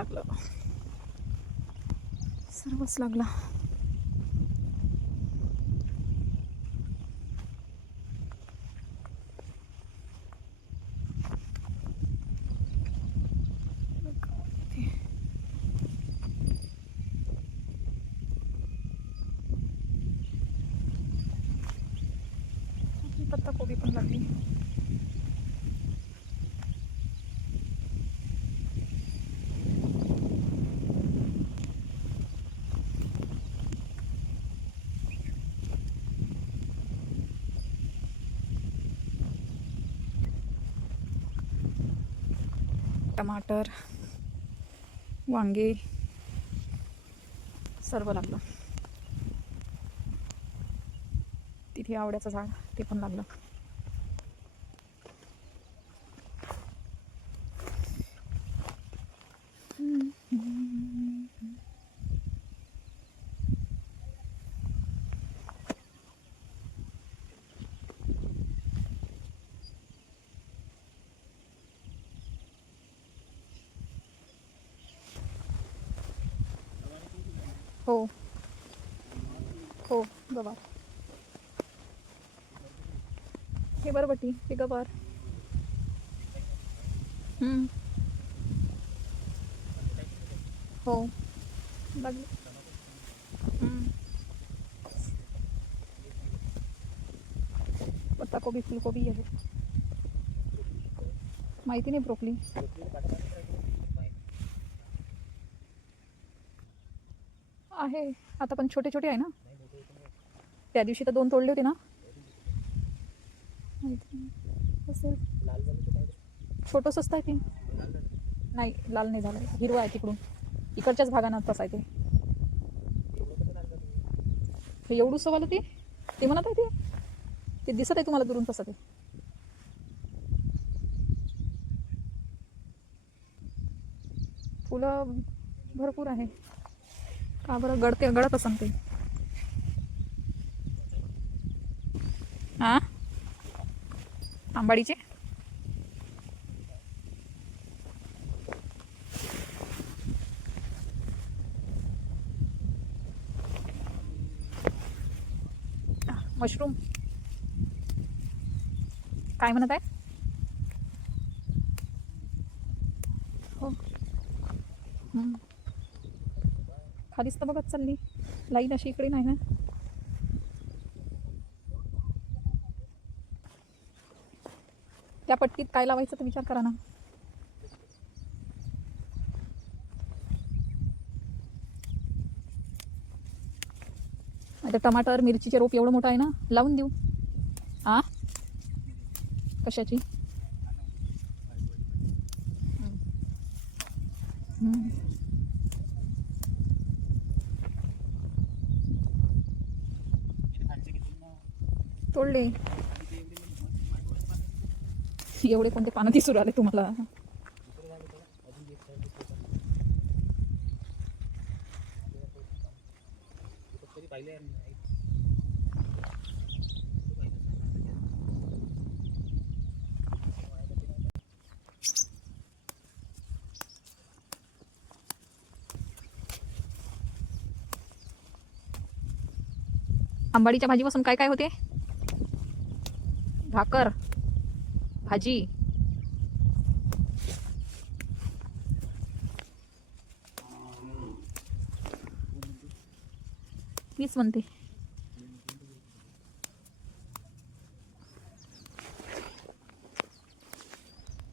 लागलं. सर्वच लागला. पत्ता कोबी पण लागली. टमाटर वांगे सर्व लागलं. तिथे आवड्याचं झाड ते पण लागलं. हो. हो गवार. हे बरबटी हे गवार. हो. लागले पत्ताकोबी फुलकोबी आहे माहिती नाही ब्रोकली. आहे. आता पण छोटे छोटे आहे ना? त्या दिवशी तर दोन तोडले होते ना? माहिती नाही. छोटंसंच आहे ते. नाही लाल नाही झालं. हिरवा आहे तिकडून. इकडच्याच भागानं तसं आहे ते. हे सवाल ते? ते म्हणत आहे ते? ते दिसत आहे तुम्हाला दुरून तसं ते. फुलं भरपूर आहे. का बरं? गडते गडत असं ते. हा? आंबाडीचे मशरूम काय म्हणत आहे? हो. हम्म. खालीच तर बघत चालली. लाईन अशी इकडे नाही ना. त्या पट्टीत काय लावायचं तर विचार करा ना. आता टमाटर मिरचीचे रोप एवढं मोठं आहे ना लावून देऊ. आ? कशाची? हम्म. तोडले. एवढे कोणते पानं दिसून आले तुम्हाला? आंबाडीच्या भाजीपासून काय काय होते? भाकर भाजी. मीच म्हणते.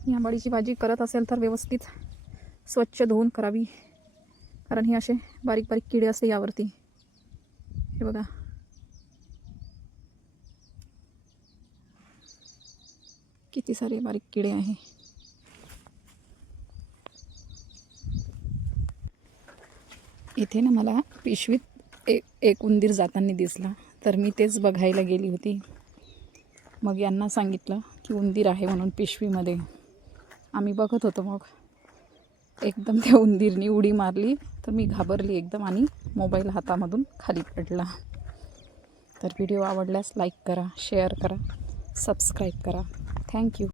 ही आंबाडीची भाजी करत असेल तर व्यवस्थित स्वच्छ धुवून करावी. कारण हे असे बारीक बारीक किडे असते यावरती. हे बघा. किती सारे बारीक किडे आहे? इथे ना मला पिशवीत एक एक उंदीर जाताना दिसला. तर मी तेच बघायला गेली होती. मग यांना सांगितलं की उंदीर आहे म्हणून पिशवीमध्ये. आम्ही बघत होतो मग. एकदम त्या उंदीरनी उडी मारली. तर मी घाबरली एकदम आणि मोबाईल हातामधून खाली पडला. तर व्हिडिओ आवडल्यास लाईक करा शेअर करा सबस्क्राईब करा. Thank you